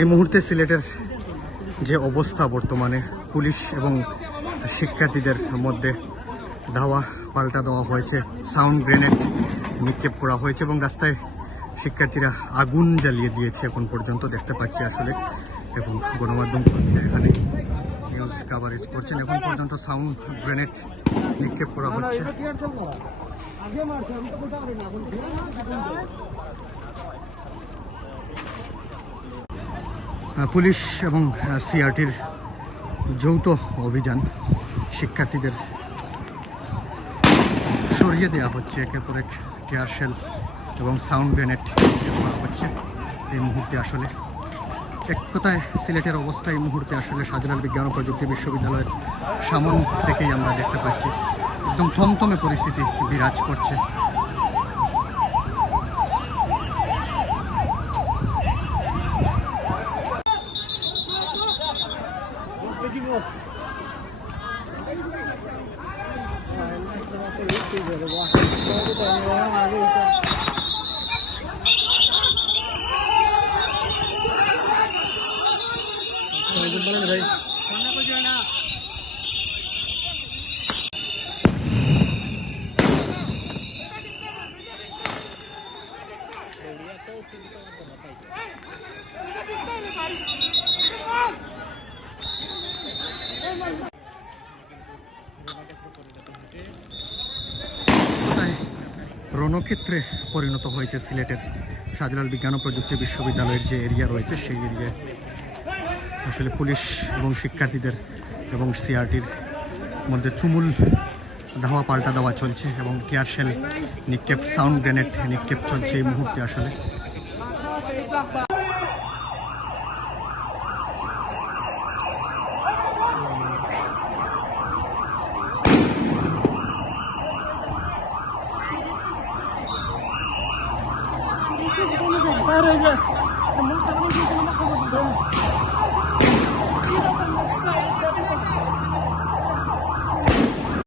এই মুহূর্তে সিলেটের যে অবস্থা বর্তমানে, পুলিশ এবং শিক্ষার্থীদের মধ্যে ধাওয়া, পাল্টা দেওয়া হয়েছে, সাউন্ড গ্রেনেড নিক্ষেপ করা হয়েছে এবং রাস্তায় শিক্ষার্থীরা আগুন জ্বালিয়ে দিয়েছে এখন পর্যন্ত, দেখতে পাচ্ছি আসলে, এবং গণমাধ্যম এখানে নিউজ কাভারেজ করছেন। এখন পর্যন্ত সাউন্ড গ্রেনেড নিক্ষেপ করা হচ্ছে। আহ, পুলিশ এবং সিআরটির যৌথ অভিযান শিক্ষার্থীদের সরিয়ে দেওয়া হচ্ছে। একের পর এক টিয়ার শেল এবং সাউন্ড গ্রেনেড করা হচ্ছে এই মুহূর্তে আসলে। এক কথায় সিলেটের অবস্থা এই মুহূর্তে আসলে শাহজালাল বিজ্ঞান ও প্রযুক্তি বিশ্ববিদ্যালয়ের সামন থেকেই আমরা দেখতে পাচ্ছি। একদম থমথমে পরিস্থিতি বিরাজ করছে। রণক্ষেত্রে পরিণত হয়েছে সিলেটের শাহজালাল বিজ্ঞান ও প্রযুক্তি বিশ্ববিদ্যালয়ের যে এরিয়া রয়েছে, সেই এরিয়ায় আসলে পুলিশ এবং শিক্ষার্থীদের এবং সিআরটির মধ্যে তুমুল ধাওয়া পাল্টা দেওয়া চলছে এবং কেয়ার শেল নিক্ষেপ, সাউন্ড গ্রেনেড নিক্ষেপ চলছে এই মুহূর্তে আসলে। Para niya. Ang mga tao na dito na makamag